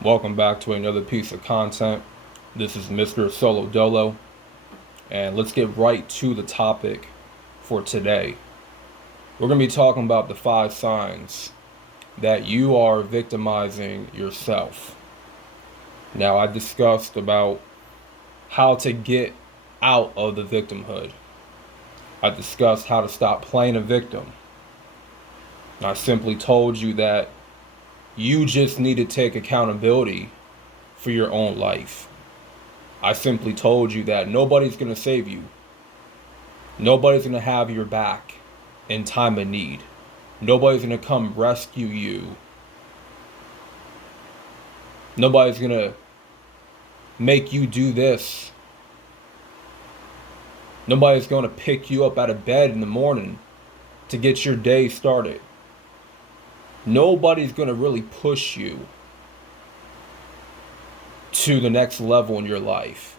Welcome back to another piece of content. This is Mr. Solo Dolo, and let's get right to the topic for today. We're going to be talking about the 5 signs that you are victimizing yourself. Now, I discussed about how to get out of the victimhood. I discussed how to stop playing a victim. And I simply told you that you just need to take accountability for your own life. I simply told you that nobody's going to save you. Nobody's going to have your back in time of need. Nobody's going to come rescue you. Nobody's going to make you do this. Nobody's going to pick you up out of bed in the morning to get your day started. Nobody's going to really push you to the next level in your life,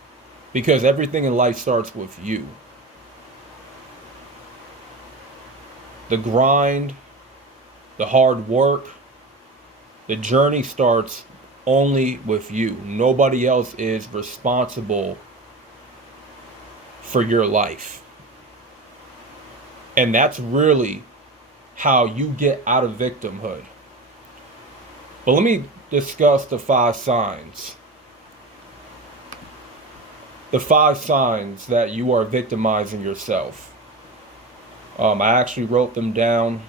because everything in life starts with you. The grind, the hard work, the journey starts only with you. Nobody else is responsible for your life. And that's really how you get out of victimhood. But let me discuss the 5 signs. The 5 signs that you are victimizing yourself. I actually wrote them down.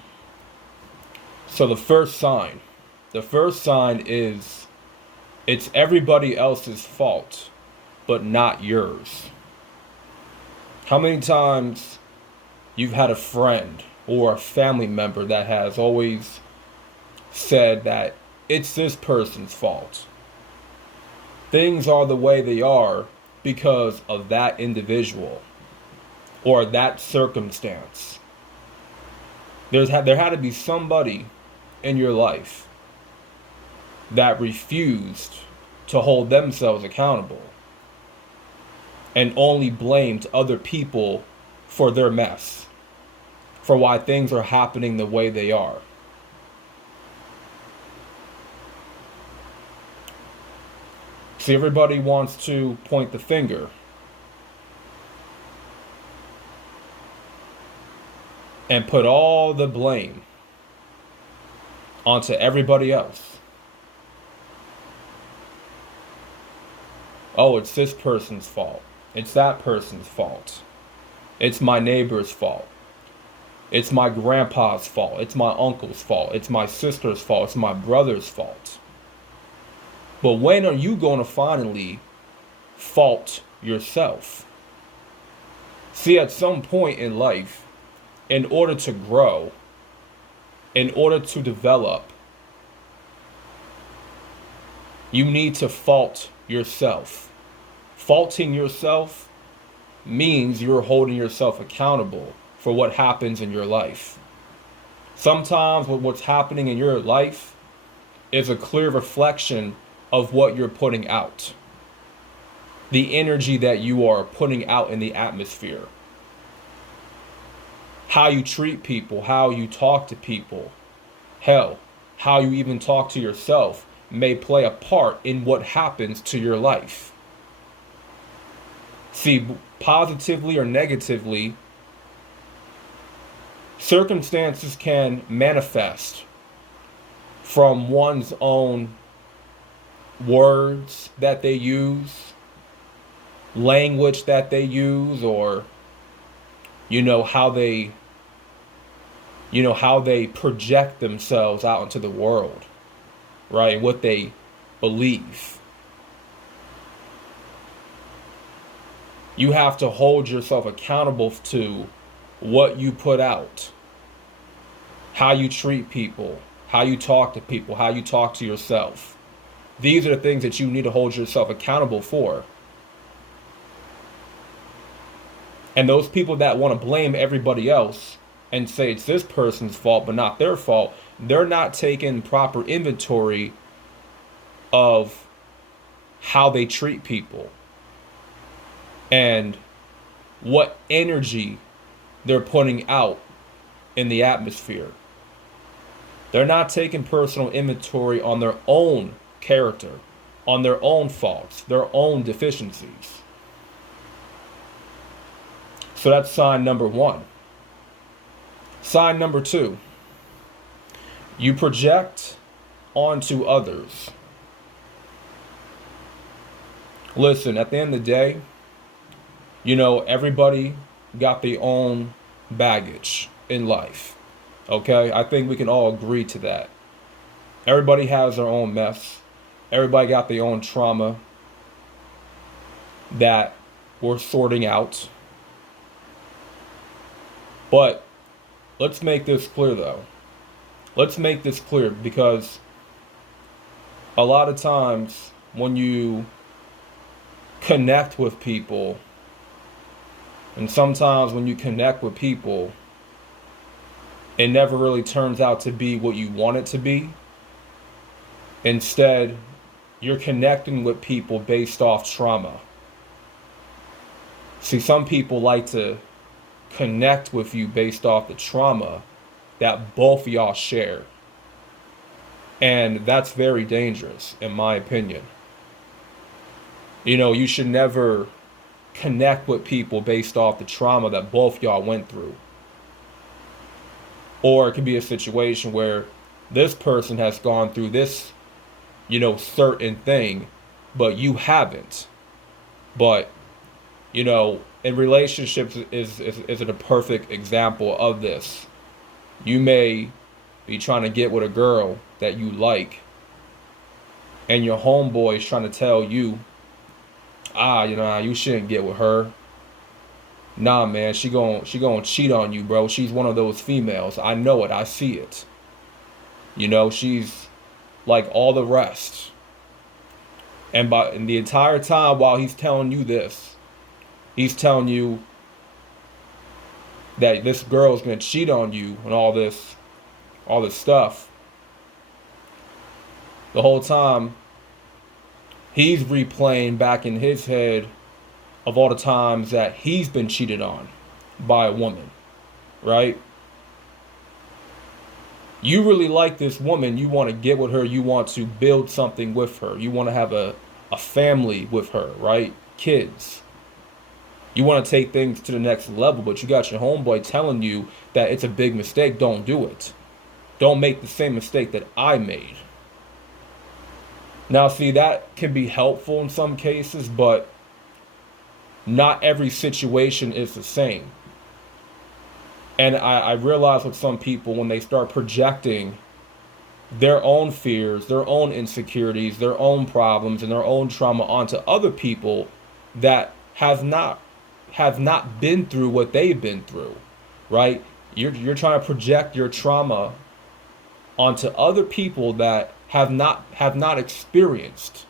So the first sign is it's everybody else's fault, but not yours. How many times you've had a friend or a family member that has always said that it's this person's fault? Things are the way they are because of that individual or that circumstance. There had to be somebody in your life that refused to hold themselves accountable and only blamed other people for their mess, for why things are happening the way they are. See, everybody wants to point the finger. And put all the blame onto everybody else. Oh, it's this person's fault. It's that person's fault. It's my neighbor's fault. It's my grandpa's fault. It's my uncle's fault. It's my sister's fault. It's my brother's fault. But when are you going to finally fault yourself? See, at some point in life, in order to grow, in order to develop, you need to fault yourself. Faulting yourself means you're holding yourself accountable for what happens in your life. Sometimes what's happening in your life is a clear reflection of what you're putting out. The energy that you are putting out in the atmosphere. How you treat people, how you talk to people, hell, how you even talk to yourself may play a part in what happens to your life. See, positively or negatively, circumstances can manifest from one's own words that they use, language that they use, or how they project themselves out into the world, right? And what they believe. You have to hold yourself accountable to what you put out, how you treat people, how you talk to people, how you talk to yourself. These are the things that you need to hold yourself accountable for. And those people that want to blame everybody else and say it's this person's fault but not their fault, they're not taking proper inventory of how they treat people and what energy they're putting out in the atmosphere. They're not taking personal inventory on their own character, on their own faults, their own deficiencies. So that's sign number one. Sign number two, you project onto others. Listen, at the end of the day, everybody got their own baggage in life. Okay? I think we can all agree to that. Everybody has their own mess. Everybody got their own trauma that we're sorting out. But let's make this clear, though. Let's make this clear, because a lot of times when you connect with people, and sometimes when you connect with people, it never really turns out to be what you want it to be. Instead, you're connecting with people based off trauma. See, some people like to connect with you based off the trauma that both of y'all share. And that's very dangerous, in my opinion. You should never connect with people based off the trauma that both y'all went through. Or it could be a situation where this person has gone through this, certain thing, but you haven't. But, in relationships is a perfect example of this. You may be trying to get with a girl that you like, and your homeboy is trying to tell you, you shouldn't get with her. Nah, man, she gon' cheat on you, bro. She's one of those females. I know it. I see it. She's like all the rest. And the entire time while he's telling you this, he's telling you that this girl is gonna cheat on you and all this stuff. The whole time, he's replaying back in his head of all the times that he's been cheated on by a woman, right? You really like this woman. You want to get with her. You want to build something with her. You want to have a family with her, right? Kids. You want to take things to the next level, but you got your homeboy telling you that it's a big mistake. Don't do it. Don't make the same mistake that I made. Now, see, that can be helpful in some cases, but not every situation is the same. And I realize with some people, when they start projecting their own fears, their own insecurities, their own problems, and their own trauma onto other people that have not been through what they've been through, right? You're trying to project your trauma onto other people that have not experienced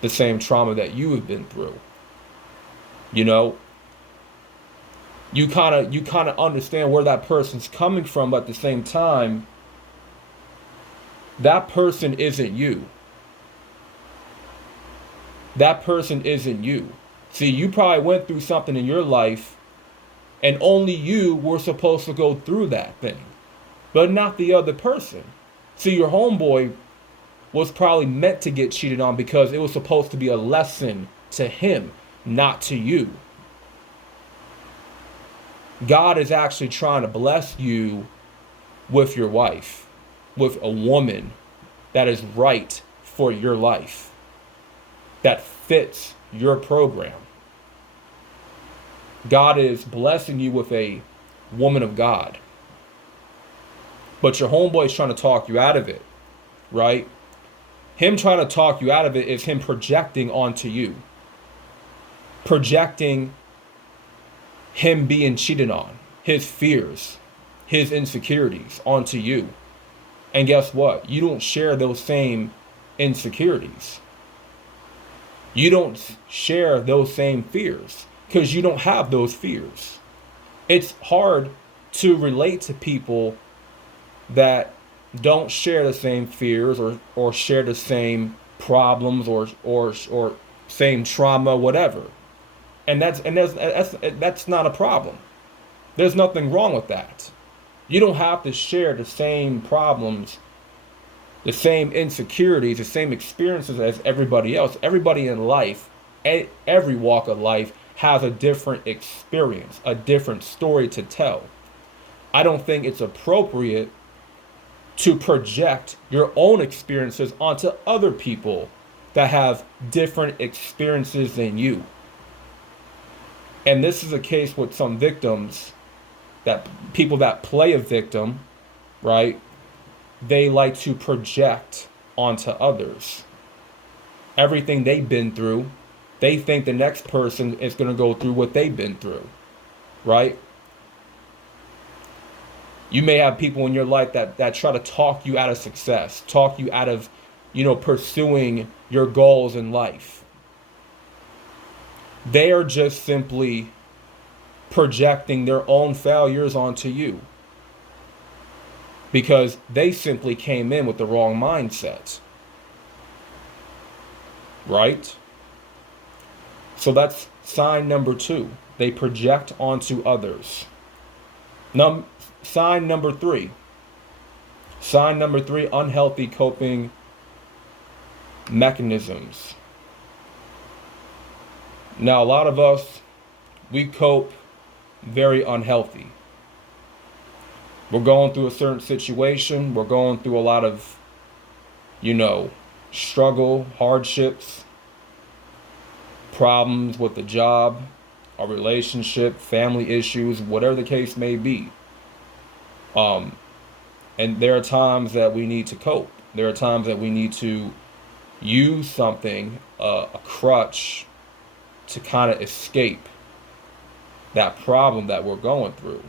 the same trauma that you have been through. You kind of understand where that person's coming from, but at the same time, that person isn't you. That person isn't you. See, you probably went through something in your life, and only you were supposed to go through that thing, but not the other person. See, your homeboy was probably meant to get cheated on because it was supposed to be a lesson to him, not to you. God is actually trying to bless you with your wife, with a woman that is right for your life, that fits your program. God is blessing you with a woman of God. But your homeboy is trying to talk you out of it, right? Him trying to talk you out of it is him projecting onto you. Projecting him being cheated on, his fears, his insecurities onto you. And guess what? You don't share those same insecurities. You don't share those same fears because you don't have those fears. It's hard to relate to people that don't share the same fears or share the same problems or same trauma, whatever. And that's not a problem. There's nothing wrong with that. You don't have to share the same problems the same insecurities, the same experiences as everybody else. Everybody in life, every walk of life, has a different experience, a different story to tell. I don't think it's appropriate to project your own experiences onto other people that have different experiences than you. And this is a case with some victims, that people that play a victim, right? They like to project onto others everything they've been through. They think the next person is going to go through what they've been through, right? You may have people in your life that try to talk you out of success, talk you out of, pursuing your goals in life. They are just simply projecting their own failures onto you because they simply came in with the wrong mindset. Right? So that's sign number 2. They project onto others. Sign number 3. Sign number 3, unhealthy coping mechanisms. Now, a lot of us, we cope very unhealthy. We're going through a certain situation. We're going through a lot of, struggle, hardships, problems with the job, a relationship, family issues, whatever the case may be. And there are times that we need to cope. There are times that we need to use something, a crutch, to kind of escape that problem that we're going through.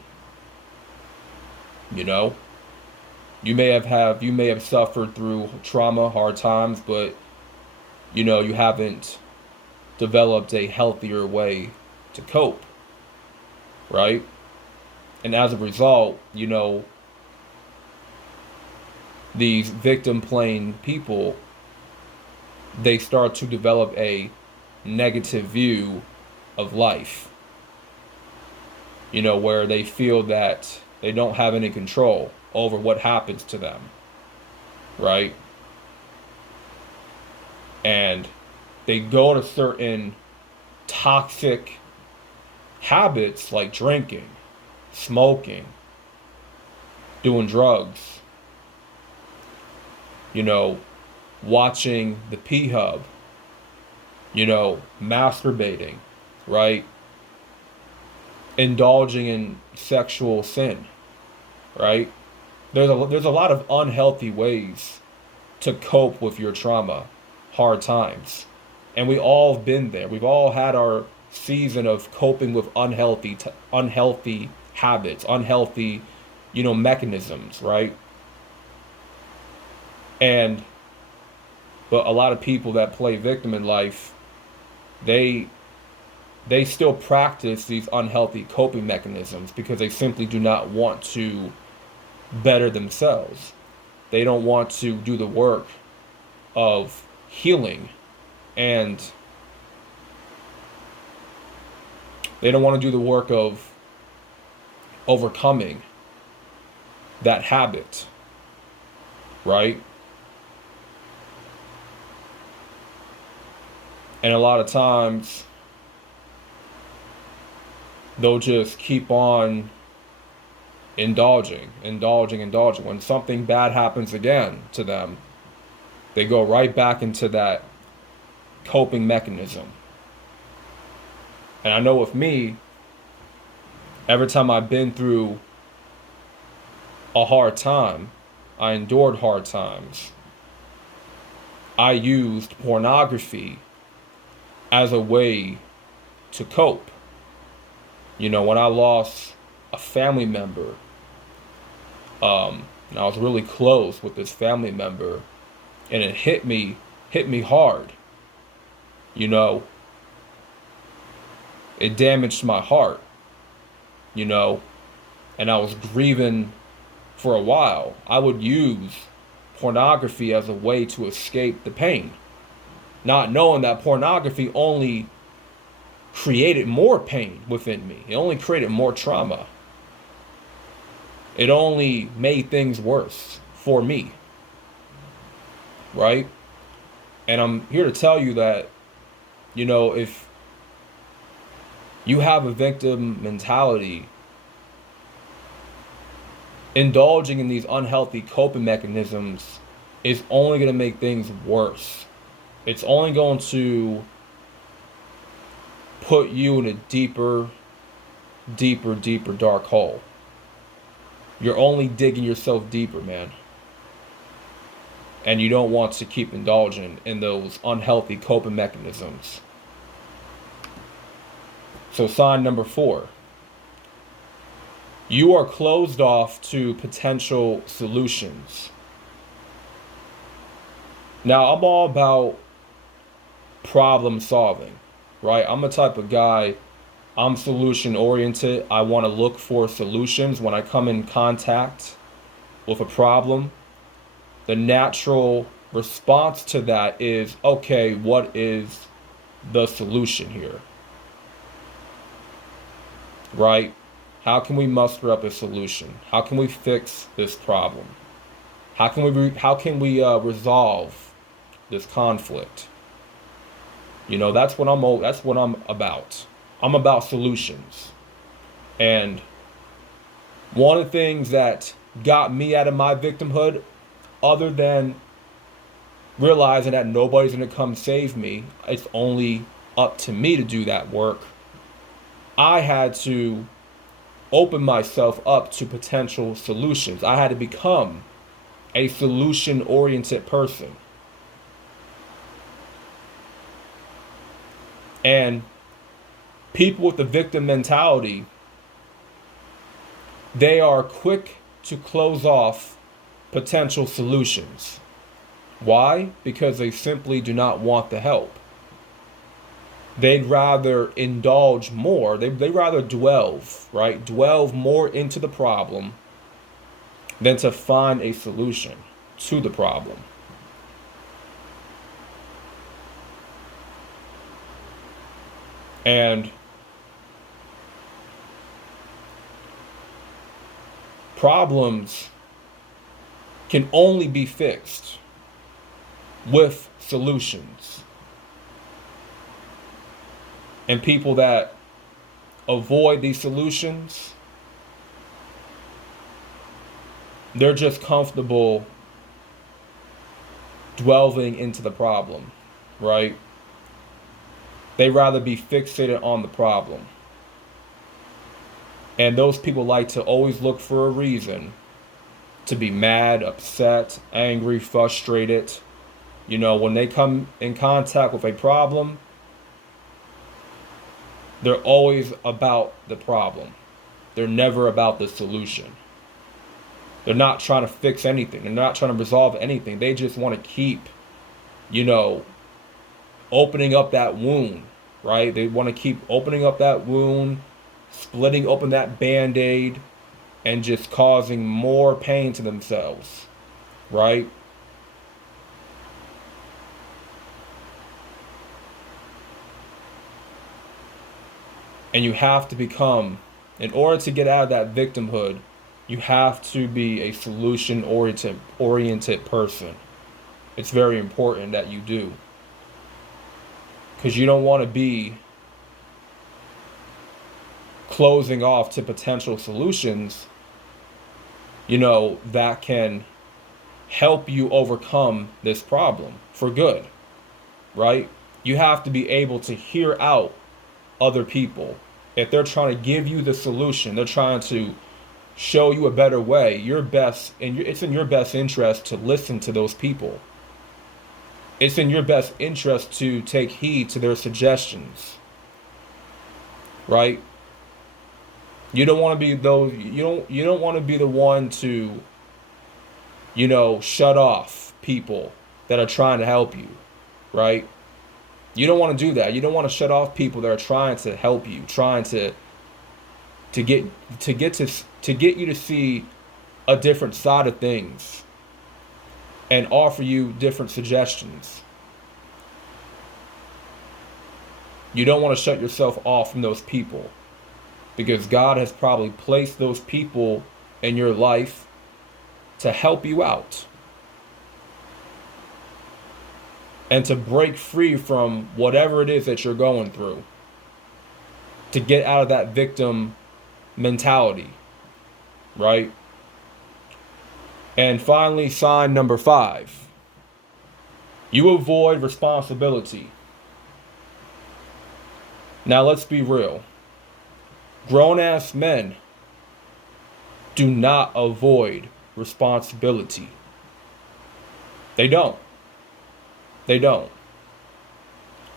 You may have suffered through trauma, hard times, but you haven't developed a healthier way to cope, right? And as a result, these victim playing people, they start to develop a negative view of life, where they feel that they don't have any control over what happens to them, right? And they go to certain toxic habits like drinking, smoking, doing drugs, watching the P-Hub, masturbating, right? Indulging in sexual sin, right? There's a lot of unhealthy ways to cope with your trauma, hard times. And we all have been there. We've all had our season of coping with unhealthy habits, unhealthy, mechanisms, right? But a lot of people that play victim in life, they still practice these unhealthy coping mechanisms because they simply do not want to better themselves. They don't want to do the work of healing, and they don't want to do the work of overcoming that habit, right? And a lot of times they'll just keep on indulging. When something bad happens again to them, they go right back into that coping mechanism. And I know with me, every time I've been through a hard time, I endured hard times, I used pornography as a way to cope. When I lost a family member, and I was really close with this family member, and it hit me hard. It damaged my heart, and I was grieving for a while. I would use pornography as a way to escape the pain, not knowing that pornography only created more pain within me. It only created more trauma. It only made things worse for me. right? And I'm here to tell you that, if you have a victim mentality, indulging in these unhealthy coping mechanisms is only going to make things worse. It's only going to put you in a deeper, deeper, deeper dark hole. You're only digging yourself deeper, man. And you don't want to keep indulging in those unhealthy coping mechanisms. So, sign number 4. You are closed off to potential solutions. Now, I'm all about problem solving, right? I'm a type of guy, I'm solution oriented. I want to look for solutions when I come in contact with a problem. The natural response to that is, okay, what is the solution here? Right? How can we muster up a solution? How can we fix this problem? How can we resolve this conflict? That's what I'm about. I'm about solutions. And one of the things that got me out of my victimhood, other than realizing that nobody's going to come save me, it's only up to me to do that work, I had to open myself up to potential solutions. I had to become a solution-oriented person. And people with the victim mentality, they are quick to close off potential solutions. Why? Because they simply do not want the help. They'd rather indulge more. They'd rather delve, right? Delve more into the problem than to find a solution to the problem. And problems can only be fixed with solutions. And people that avoid these solutions, they're just comfortable delving into the problem, right? They rather be fixated on the problem. And those people like to always look for a reason to be mad, upset, angry, frustrated. When they come in contact with a problem, they're always about the problem. They're never about the solution. They're not trying to fix anything. They're not trying to resolve anything. They just want to keep, opening up that wound, right? They want to keep opening up that wound, splitting open that band-aid, and just causing more pain to themselves, right? And you have to become, in order to get out of that victimhood, you have to be a solution-oriented person. It's very important that you do. Because you don't want to be closing off to potential solutions, that can help you overcome this problem for good, right? You have to be able to hear out other people. If they're trying to give you the solution, they're trying to show you a better way, it's in your best interest to listen to those people. It's in your best interest to take heed to their suggestions, right? You don't want to be those. You don't want to be the one to, shut off people that are trying to help you, right? You don't want to do that. You don't want to shut off people that are trying to help you, trying to get you to see a different side of things and offer you different suggestions. You don't want to shut yourself off from those people, because God has probably placed those people in your life to help you out. and to break free from whatever it is that you're going through, to get out of that victim mentality, right? And finally, sign number 5, you avoid responsibility. Now, let's be real. Grown ass men do not avoid responsibility. They don't. They don't.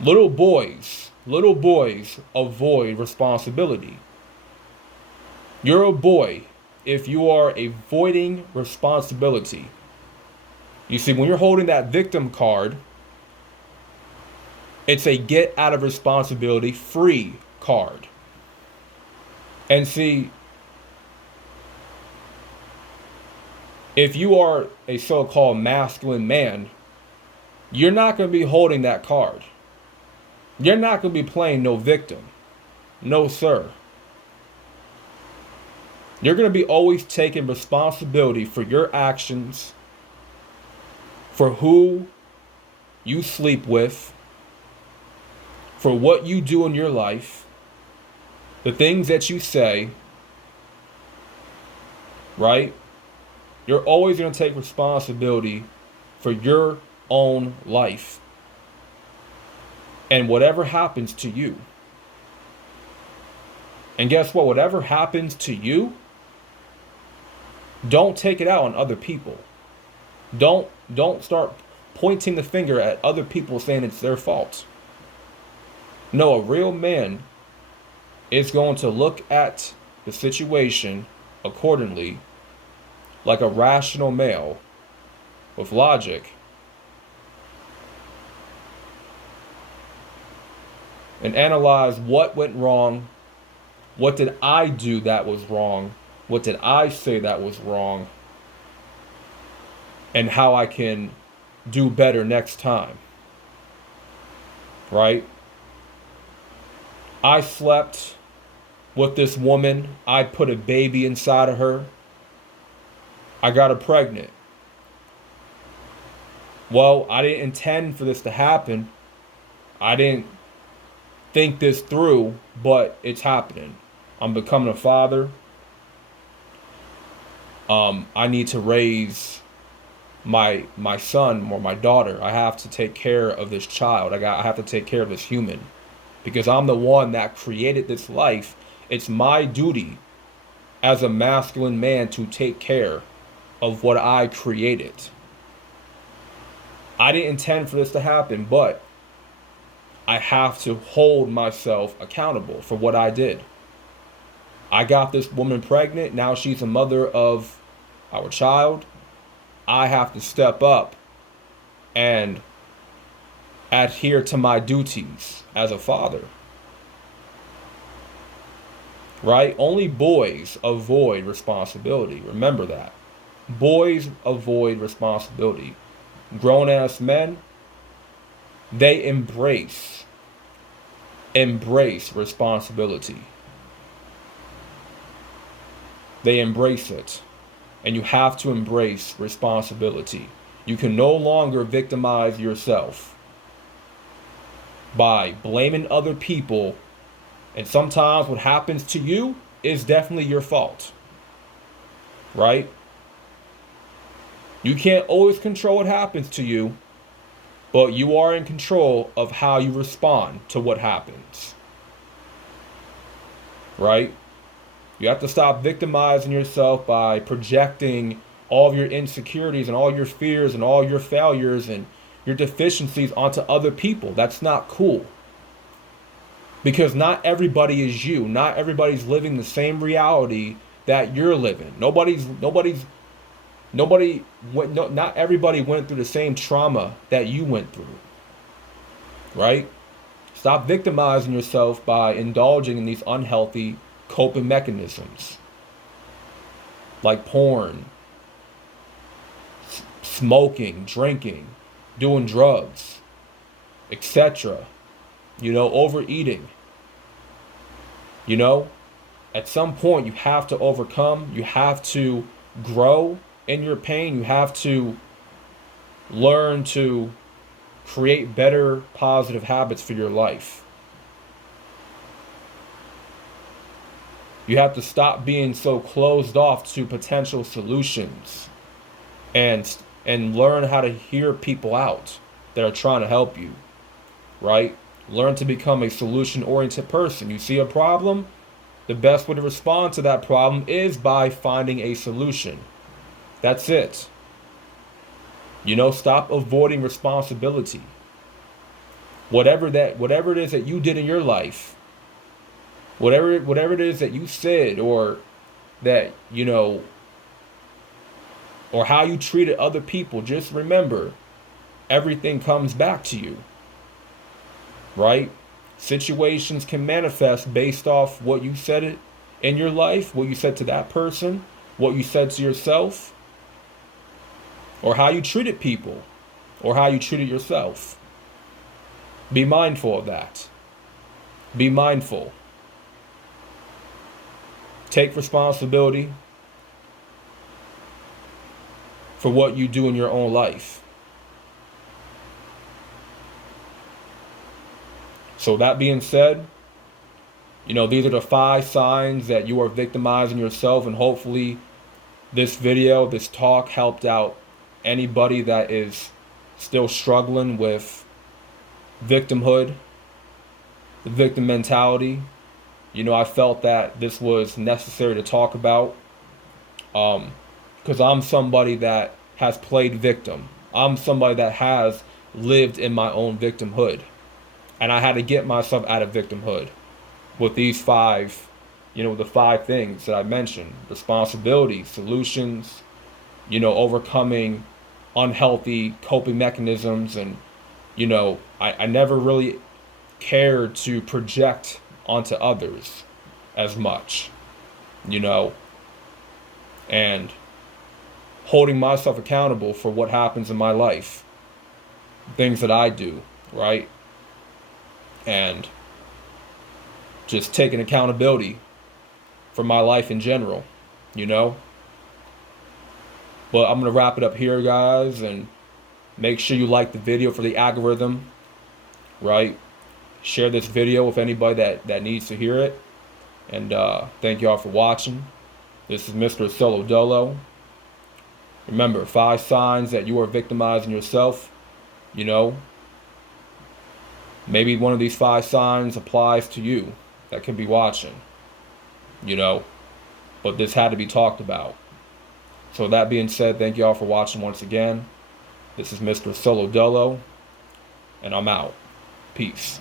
Little boys avoid responsibility. You're a boy if you are avoiding responsibility. You see, when you're holding that victim card, it's a get out of responsibility free card. And see, if you are a so-called masculine man, you're not going to be holding that card. You're not going to be playing no victim. No, sir. You're going to be always taking responsibility for your actions, for who you sleep with, for what you do in your life, the things that you say, right? You're always going to take responsibility for your own life and whatever happens to you. And guess what? Whatever happens to you, don't take it out on other people. Don't start pointing the finger at other people saying it's their fault. No, a real man is going to look at the situation accordingly, like a rational male with logic, and analyze what went wrong, what did I do that was wrong, what did I say that was wrong, and how I can do better next time. Right? I slept with this woman. I put a baby inside of her. I got her pregnant. Well, I didn't intend for this to happen. I didn't think this through, but it's happening. I'm becoming a father. I need to raise my son or my daughter. I have to take care of this child. I have to take care of this human, because I'm the one that created this life. It's my duty as a masculine man to take care of what I created. I didn't intend for this to happen, but I have to hold myself accountable for what I did. I got this woman pregnant. Now she's a mother of our child. I have to step up and adhere to my duties as a father. Right? Only boys avoid responsibility. Remember that. Boys avoid responsibility. Grown-ass men, they embrace responsibility. They embrace it. And you have to embrace responsibility. You can no longer victimize yourself by blaming other people. And sometimes what happens to you is definitely your fault. Right? You can't always control what happens to you, but you are in control of how you respond to what happens. Right? You have to stop victimizing yourself by projecting all of your insecurities and all your fears and all your failures and your deficiencies onto other people. That's not cool. Because not everybody is you. Not everybody's living the same reality that you're living. Not everybody went through the same trauma that you went through. Right? Stop victimizing yourself by indulging in these unhealthy coping mechanisms like porn, smoking, drinking, doing drugs, etc. Overeating. At some point you have to overcome, you have to grow in your pain, you have to learn to create better positive habits for your life. You have to stop being so closed off to potential solutions and learn how to hear people out that are trying to help you, right? Learn to become a solution-oriented person. You see a problem? The best way to respond to that problem is by finding a solution. That's it. Stop avoiding responsibility. Whatever it is that you did in your life, whatever it is that you said, or that, or how you treated other people, just remember, everything comes back to you, right? Situations can manifest based off what you said in your life, what you said to that person, what you said to yourself, or how you treated people, or how you treated yourself. Be mindful of that. Be mindful. Take responsibility for what you do in your own life. So that being said, these are the 5 signs that you are victimizing yourself, and hopefully this video, this talk helped out anybody that is still struggling with victimhood, the victim mentality. I felt that this was necessary to talk about, because I'm somebody that has played victim. I'm somebody that has lived in my own victimhood. And I had to get myself out of victimhood with these 5, the 5 things that I mentioned: responsibility, solutions, overcoming unhealthy coping mechanisms. And, I never really cared to project onto others as much, and holding myself accountable for what happens in my life, things that I do, right? And just taking accountability for my life in general, But I'm going to wrap it up here, guys, and make sure you like the video for the algorithm, right? Share this video with anybody that needs to hear it. And thank y'all for watching. This is Mr. Solo Dolo. Remember, 5 signs that you are victimizing yourself. Maybe one of these 5 signs applies to you that could be watching, but this had to be talked about. So that being said, thank y'all for watching once again. This is Mr. Solo Dolo, and I'm out. Peace.